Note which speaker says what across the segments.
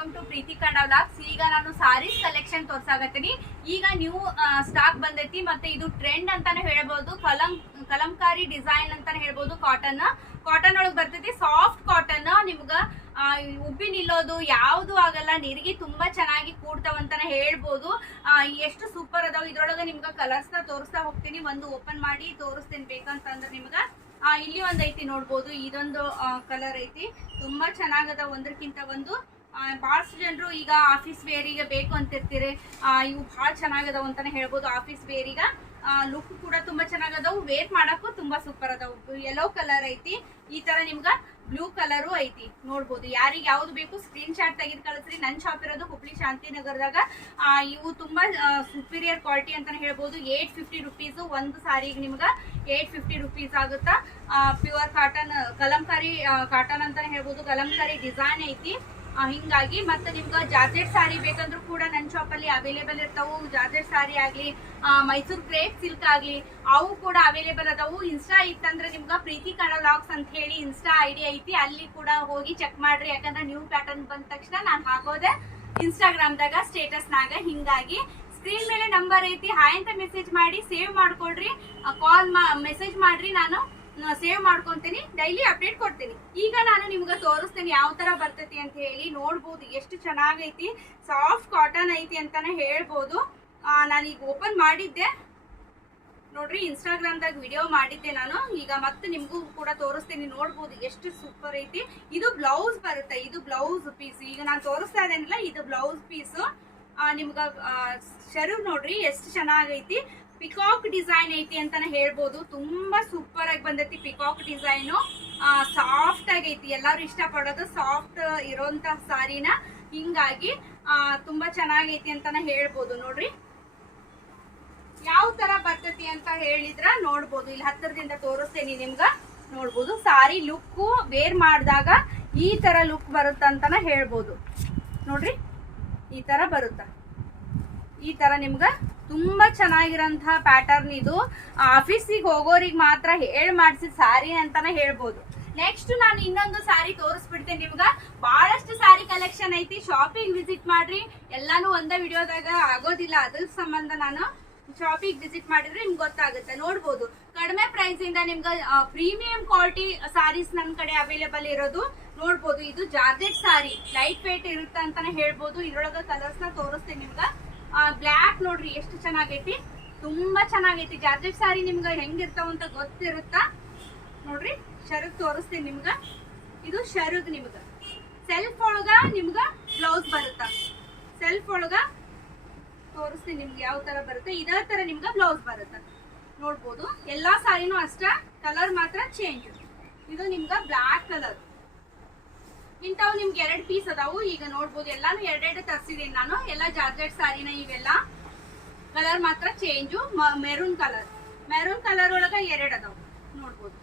Speaker 1: Welcome to Preethi Kannada vlogs ಈಗ ನಾನು saris collection ತೋರ್ಸಾಕತ್ತೀನಿ. ಈಗ ನ್ಯೂ ಸ್ಟಾಕ್ ಬಂದೈತಿ ಮತ್ತೆ ಇದು ಟ್ರೆಂಡ್ ಅಂತಾನೆ ಹೇಳ್ಬೋದು. ಕಲಂ, ಕಲಂಕಾರಿ ಡಿಸೈನ್ ಅಂತಾನೆ ಹೇಳ್ಬೋದು ಕಾಟನ್ ಕಾಟನ್ ಒಳಗೆ ಬರ್ತೈತಿ. ಸಾಫ್ಟ್ ಕಾಟನ್ ನಿಮ್ಗ ಉಬ್ಬಿ ನಿಲ್ಲೋದು ಯಾವುದು ಆಗಲ್ಲ. ನಿರ್ಗಿ ತುಂಬಾ ಚೆನ್ನಾಗಿ ಕೂಡ್ತಾವಂತಾನೆ ಹೇಳ್ಬೋದು. ಎಷ್ಟು ಸೂಪರ್ ಅದಾವ. ಇದ್ರೊಳಗೆ ನಿಮ್ಗೆ ಕಲರ್ಸ್ನ ತೋರಿಸ್ತಾ ಹೋಗ್ತೀನಿ. ಒಂದು ಓಪನ್ ಮಾಡಿ ತೋರಿಸ್ತೀನಿ ಬೇಕಂತಂದ್ರೆ ನಿಮ್ಗ. ಇಲ್ಲಿ ಒಂದ್ ಐತಿ ನೋಡ್ಬೋದು. ಇದೊಂದು ಕಲರ್ ಐತಿ. ತುಂಬಾ ಚೆನ್ನಾಗದ ಒಂದಕ್ಕಿಂತ ಒಂದು. ಬಹಳಷ್ಟು ಜನರು ಈಗ ಆಫೀಸ್ ವೇರಿಗೆ ಬೇಕು ಅಂತಿರ್ತೀರಿ. ಇವು ಬಹಳ ಚೆನ್ನಾಗದವು ಅಂತಾನೆ ಹೇಳ್ಬೋದು ಆಫೀಸ್ ವೇರಿಗ ಲುಕ್ ಕೂಡ ತುಂಬಾ ಚೆನ್ನಾಗದವು. ವೇರ್ ಮಾಡಕ್ಕೂ ತುಂಬಾ ಸೂಪರ್ ಅದಾವು. ಯೆಲ್ಲೋ ಕಲರ್ ಐತಿ. ಈ ತರ ನಿಮ್ಗ ಬ್ಲೂ ಕಲರು ಐತಿ. ನೋಡ್ಬೋದು. ಯಾರಿಗೆ ಯಾವ್ದು ಬೇಕು ಸ್ಕ್ರೀನ್ ಶಾಟ್ ತೆಗೆದು ಕಳಿಸ್ರಿ. ನನ್ ಶಾಪ್ ಇರೋದು ಹುಬ್ಳಿ ಶಾಂತಿನಗರದಾಗ ಇವು ತುಂಬಾ ಸುಪೀರಿಯರ್ ಕ್ವಾಲಿಟಿ ಅಂತಾನೆ ಹೇಳ್ಬೋದು. ಏಟ್ ಫಿಫ್ಟಿ ರುಪೀಸ್ ಒಂದು ಸಾರಿಗೆ ನಿಮ್ಗೆ ಏಟ್ ಫಿಫ್ಟಿ ರುಪೀಸ್ ಆಗುತ್ತಾ? ಪ್ಯೂರ್ ಕಾಟನ್ ಕಲಂಕಾರಿ ಕಾಟನ್ ಅಂತಾನೆ ಹೇಳ್ಬೋದು. ಕಲಂಕಾರಿ ಡಿಸೈನ್ ಐತಿ. ಹಿಂಗಾಗಿ ಮತ್ತೆ ನಿಮ್ಗೆ ಜಾಜೆಟ್ ಸಾರಿ ಬೇಕಂದ್ರೂ ಕೂಡ ನನ್ನ ಶಾಪ್ ಅಲ್ಲಿ ಅವೈಲೇಬಲ್ ಇರ್ತಾವು. ಜಾಜೆಟ್ ಸಾರಿ ಆಗಲಿ ಮೈಸೂರು ಕ್ರೇಪ್ ಸಿಲ್ಕ್ ಆಗಲಿ, ಅವು ಕೂಡ ಅವೈಲೇಬಲ್ ಅದಾವು. ಇನ್ಸ್ಟಾ ಇತ್ತಂದ್ರೆ ನಿಮ್ಗೆ ಪ್ರೀತಿ ಕಣ ವ್ಲಾಗ್ಸ್ ಅಂತ ಹೇಳಿ ಇನ್ಸ್ಟಾ ಐಡಿ ಐತಿ. ಅಲ್ಲಿ ಕೂಡ ಹೋಗಿ ಚೆಕ್ ಮಾಡ್ರಿ. ಯಾಕಂದ್ರೆ ನ್ಯೂ ಪ್ಯಾಟರ್ನ್ ಬಂದ ತಕ್ಷಣ ನಾನು ಹಾಕೋದೆ ಇನ್ಸ್ಟಾಗ್ರಾಮ್ದಾಗ ಸ್ಟೇಟಸ್ನಾಗ ಹಿಂಗಾಗಿ ಸ್ಕ್ರೀನ್ ಮೇಲೆ ನಂಬರ್ ಐತಿ. ಹಾಯ್ ಅಂತ ಮೆಸೇಜ್ ಮಾಡಿ ಸೇವ್ ಮಾಡ್ಕೊಳ್ರಿ. ಕಾಲ್ ಮೆಸೇಜ್ ಮಾಡ್ರಿ ನಾನು. ಸೇವ್ ಮಾಡ್ಕೊಂತೀನಿ ಡೈಲಿ ಅಪ್ಡೇಟ್ ಕೊಡ್ತೀನಿ. ಈಗ ನಾನು ನಿಮ್ಗೆ ತೋರಿಸ್ತೀನಿ ಯಾವ ತರ ಬರ್ತೈತಿ ಅಂತ ಹೇಳಿ. ನೋಡ್ಬೋದು, ಎಷ್ಟು ಚೆನ್ನಾಗೈತಿ. ಸಾಫ್ಟ್ ಕಾಟನ್ ಐತಿ ಅಂತಾನೆ ಹೇಳ್ಬೋದು. ನಾನು ಈಗ ಓಪನ್ ಮಾಡಿದ್ದೆ. ನೋಡ್ರಿ ಇನ್ಸ್ಟಾಗ್ರಾಮ್ದಾಗ ವಿಡಿಯೋ ಮಾಡಿದ್ದೆ ನಾನು. ಈಗ ಮತ್ತೆ ನಿಮಗೂ ಕೂಡ ತೋರಿಸ್ತೀನಿ. ನೋಡ್ಬೋದು, ಎಷ್ಟು ಸೂಪರ್ ಐತಿ. ಇದು ಬ್ಲೌಸ್ ಬರುತ್ತೆ. ಇದು ಬ್ಲೌಸ್ ಪೀಸ್ ಈಗ ನಾನು ತೋರಿಸ್ತಾ ಇದ್ದೇನಲ್ಲ, ಇದು ಬ್ಲೌಸ್ ಪೀಸ್ ನಿಮ್ಗೆ ಶರು ನೋಡ್ರಿ, ಎಷ್ಟು ಚೆನ್ನಾಗೈತಿ. ಪಿಕಾಕ್ ಡಿಸೈನ್ ಐತಿ ಅಂತಾನೆ ಹೇಳ್ಬೋದು. ತುಂಬಾ ಸೂಪರ್ ಆಗಿ ಬಂದೈತಿ ಪಿಕಾಕ್ ಡಿಸೈನು ಸಾಫ್ಟ್ ಆಗೈತಿ. ಎಲ್ಲಾರು ಇಷ್ಟ ಪಡೋದು ಸಾಫ್ಟ್ ಇರೋಂತ ಸಾರಿನ. ಹಿಂಗಾಗಿ ತುಂಬಾ ಚೆನ್ನಾಗೈತಿ ಅಂತಾನೆ ಹೇಳ್ಬೋದು. ನೋಡ್ರಿ. ಯಾವ ತರ ಬರ್ತೈತಿ ಅಂತ ಹೇಳಿದ್ರ ನೋಡ್ಬೋದು. ಇಲ್ಲಿ ಹತ್ತಿರದಿಂದ ತೋರಿಸ್ತೇನೆ ನಿಮ್ಗ. ನೋಡ್ಬೋದು. ಸಾರಿ ಲುಕ್ ಬೇರ್ ಮಾಡಿದಾಗ ಈ ತರ ಲುಕ್ ಬರುತ್ತ ಅಂತಾನೆ ಹೇಳ್ಬೋದು. ನೋಡ್ರಿ. ಈ ತರ ಬರುತ್ತ? ಈ ತರ ನಿಮ್ಗ ತುಂಬಾ ಚೆನ್ನಾಗಿರೋಂತಹ ಪ್ಯಾಟರ್ನ್ ಇದು. ಆಫೀಸಿಗೆ ಹೋಗೋರಿಗೆ ಮಾತ್ರ ಹೇಳಿ ಮಾಡಿಸಿದ ಸಾರಿ ಅಂತಾನೆ ಹೇಳ್ಬೋದು. ನೆಕ್ಸ್ಟ್ ನಾನು ಇನ್ನೊಂದು ಸಾರಿ ತೋರಿಸ್ಬಿಡ್ತೇನೆ ನಿಮ್ಗ. ಬಹಳಷ್ಟು ಸಾರಿ ಕಲೆಕ್ಷನ್ ಐತಿ. ಶಾಪಿಂಗ್ ವಿಸಿಟ್ ಮಾಡ್ರಿ. ಎಲ್ಲಾನು ಒಂದೇ ವಿಡಿಯೋದಾಗ ಆಗೋದಿಲ್ಲ. ಅದ್ರ ಸಂಬಂಧ ನಾನು ಶಾಪಿಂಗ್ ವಿಸಿಟ್ ಮಾಡಿದ್ರೆ ನಿಮ್ಗೆ ಗೊತ್ತಾಗುತ್ತೆ. ನೋಡ್ಬೋದು. ಕಡಿಮೆ ಪ್ರೈಸ್ ಇಂದ ನಿಮ್ಗೆ ಪ್ರೀಮಿಯಂ ಕ್ವಾಲಿಟಿ ಸಾರೀಸ್ ನನ್ನ ಕಡೆ ಅವೈಲೇಬಲ್ ಇರೋದು. ನೋಡ್ಬೋದು. ಇದು ಜಾರ್ಜೆಟ್ ಸಾರಿ. ಲೈಟ್ ವೇಟ್ ಇರುತ್ತೆ ಅಂತಾನೆ ಹೇಳ್ಬೋದು. ಇದ್ರೊಳಗ ಕಲರ್ಸ್ನ ತೋರಿಸ್ತೀನಿ ನಿಮ್ಗ. ಬ್ಲ್ಯಾಕ್ ನೋಡ್ರಿ, ಎಷ್ಟು ಚೆನ್ನಾಗೈತಿ. ತುಂಬಾ ಚೆನ್ನಾಗೈತಿ. ಜಾರ್ಜೆಟ್ ಸಾರಿ ನಿಮ್ಗ ಹೆಂಗಿರ್ತಾವ ಅಂತ ಗೊತ್ತಿರುತ್ತ? ನೋಡ್ರಿ ಶರಗ್ ತೋರಿಸ್ತೀನಿ ನಿಮ್ಗ. ಇದು ಶರಗ್ ನಿಮ್ಗ. ಸೆಲ್ಫ್ ಒಳಗ ನಿಮ್ಗ ಬ್ಲೌಸ್ ಬರುತ್ತ? ಸೆಲ್ಫ್ ಒಳಗ ತೋರಿಸ್ತೀನಿ ನಿಮ್ಗೆ ಯಾವ ತರ ಬರುತ್ತೆ. ಇದೇ ತರ ನಿಮ್ಗ ಬ್ಲೌಸ್ ಬರುತ್ತೆ. ನೋಡ್ಬೋದು. ಎಲ್ಲಾ ಸಾರಿನೂ ಅಷ್ಟ ಕಲರ್ ಮಾತ್ರ ಚೇಂಜ್ ಇದು ನಿಮ್ಗ ಬ್ಲಾಕ್ ಕಲರ್ ಇಂಥವು ನಿಮ್ಗೆ ಎರಡು ಪೀಸ್ ಅದಾವು. ಈಗ ನೋಡ್ಬೋದು, ಎಲ್ಲಾನು ಎರಡೆರಡು ತರ್ಸಿದೀನಿ ನಾನು. ಎಲ್ಲ ಜಾರ್ಜೆಟ್ ಸಾರಿನ ಇವೆಲ್ಲ. ಕಲರ್ ಮಾತ್ರ change maroon colour maroon colour ಒಳಗೆ ಎರಡು ಅದಾವು. ನೋಡ್ಬೋದು.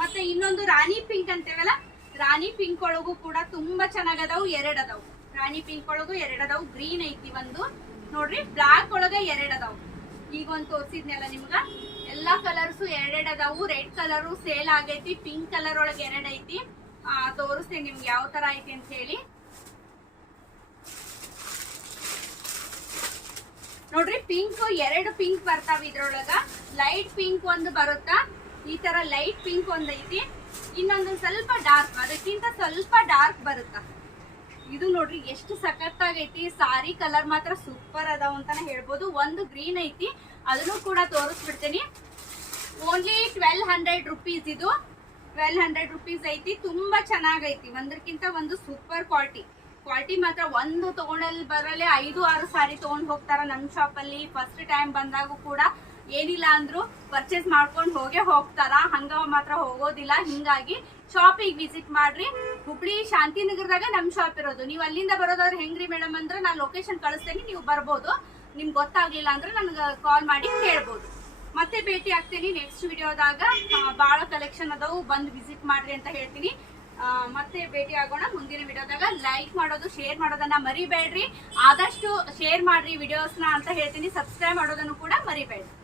Speaker 1: ಮತ್ತೆ ಇನ್ನೊಂದು ರಾಣಿ ಪಿಂಕ್ ಅಂತೇವಲ್ಲ? ರಾಣಿ ಪಿಂಕ್ ಒಳಗೂ ಕೂಡ ತುಂಬಾ ಚೆನ್ನಾಗದಾವು. ಎರಡು ಅದಾವು. ರಾಣಿ ಪಿಂಕ್ ಒಳಗೂ ಎರಡು ಅದಾವು. ಗ್ರೀನ್ ಐತಿ ಒಂದು. ನೋಡ್ರಿ ಬ್ಲಾಕ್ ಒಳಗೆ ಎರಡು ಅದಾವು. ಈಗ ಒಂದ್ ತೋರಿಸಿದ್ನಲ್ಲ ನಿಮ್ಗ? ಎಲ್ಲಾ ಕಲರ್ಸು ಎರಡೆರಡು ಅದಾವು. ರೆಡ್ ಕಲರು ಸೇಲ್ ಆಗೈತಿ. ಪಿಂಕ್ ಕಲರ್ ಒಳಗೆ ಎರಡ್ ಐತಿ. ತೋರಿಸ್ತೀನಿ ನಿಮ್ಗೆ ಯಾವ ತರ ಐತಿ ಅಂತ ಹೇಳಿ. ನೋಡ್ರಿ, ಪಿಂಕ್, ಎರಡು ಪಿಂಕ್ ಬರ್ತಾವ ಇದ್ರೊಳಗ. ಲೈಟ್ ಪಿಂಕ್ ಒಂದು ಬರುತ್ತಾ? ಈ ತರ ಲೈಟ್ ಪಿಂಕ್ ಒಂದ್ ಐತಿ. ಇನ್ನೊಂದು ಸ್ವಲ್ಪ ಡಾರ್ಕ್, ಅದಕ್ಕಿಂತ ಸ್ವಲ್ಪ ಡಾರ್ಕ್ ಬರುತ್ತಾ? ಇದು ನೋಡ್ರಿ, ಎಷ್ಟು ಸಖತ್ತಾಗೈತಿ. ಸಾರಿ ಕಲರ್ ಮಾತ್ರ ಸೂಪರ್ ಅದಾವ ಅಂತಾನೆ ಹೇಳ್ಬೋದು. ಒಂದು ಗ್ರೀನ್ ಐತಿ. ಅದನ್ನು ಕೂಡ ತೋರಿಸ್ಬಿಡ್ತೀನಿ. ಓನ್ಲಿ ಟ್ವೆಲ್ ಹಂಡ್ರೆಡ್ ರುಪೀಸ್ ಇದು. ಟ್ವೆಲ್ ಹಂಡ್ರೆಡ್ ರುಪೀಸ್ ಐತಿ, ತುಂಬಾ ಚೆನ್ನಾಗೈತಿ ಒಂದಕ್ಕಿಂತ ಒಂದು ಸೂಪರ್ ಕ್ವಾಲಿಟಿ. ಕ್ವಾಲಿಟಿ ಮಾತ್ರ ಒಂದು ತಗೊಂಡಲ್ಲಿ ಬರಲ್ಲೇ ಐದು, ಆರು ಸಾರಿ ತಗೊಂಡ್ ಹೋಗ್ತಾರ ನಮ್ಮ ಅಲ್ಲಿ ಫಸ್ಟ್ ಟೈಮ್ ಬಂದಾಗೂ ಕೂಡ ಏನಿಲ್ಲ ಅಂದ್ರು ಪರ್ಚೇಸ್ ಮಾಡ್ಕೊಂಡು ಹೋಗೇ ಹೋಗ್ತಾರ. ಹಂಗ ಮಾತ್ರ ಹೋಗೋದಿಲ್ಲ. ಹಿಂಗಾಗಿ ಶಾಪಿಗೆ ವಿಸಿಟ್ ಮಾಡ್ರಿ. ಹುಬ್ಳಿ ಶಾಂತಿನಗರದಾಗ ನಮ್ ಶಾಪ್ ಇರೋದು. ನೀವು ಅಲ್ಲಿಂದ ಬರೋದಾದ್ರೆ ಹೆಂಗ್ರಿ ಮೇಡಮ್ ಅಂದ್ರೆ ನಾನು ಲೊಕೇಶನ್ ಕಳಿಸ್ತೇನೆ, ನೀವು ಬರ್ಬೋದು. ನಿಮ್ಗೆ ಗೊತ್ತಾಗ್ಲಿಲ್ಲ ಅಂದ್ರೆ ನನ್ಗೆ ಕಾಲ್ ಮಾಡಿ ಕೇಳ್ಬೋದು. ಮತ್ತೆ ಭೇಟಿ ಆಗ್ತೀನಿ ನೆಕ್ಸ್ಟ್ ವಿಡಿಯೋದಾಗ. ಭಾಳ ಕಲೆಕ್ಷನ್ ಅದಾವು, ಬಂದು ವಿಸಿಟ್ ಮಾಡ್ರಿ ಅಂತ ಹೇಳ್ತೀನಿ. ಮತ್ತೆ ಭೇಟಿ ಆಗೋಣ ಮುಂದಿನ ವಿಡಿಯೋದಾಗ. ಲೈಕ್ ಮಾಡೋದು ಶೇರ್ ಮಾಡೋದನ್ನ ಮರಿಬೇಡ್ರಿ. ಆದಷ್ಟು ಶೇರ್ ಮಾಡ್ರಿ ವಿಡಿಯೋಸ್ನ ಅಂತ ಹೇಳ್ತೀನಿ. ಸಬ್ಸ್ಕ್ರೈಬ್ ಮಾಡೋದನ್ನು ಕೂಡ ಮರಿಬೇಡ್ರಿ.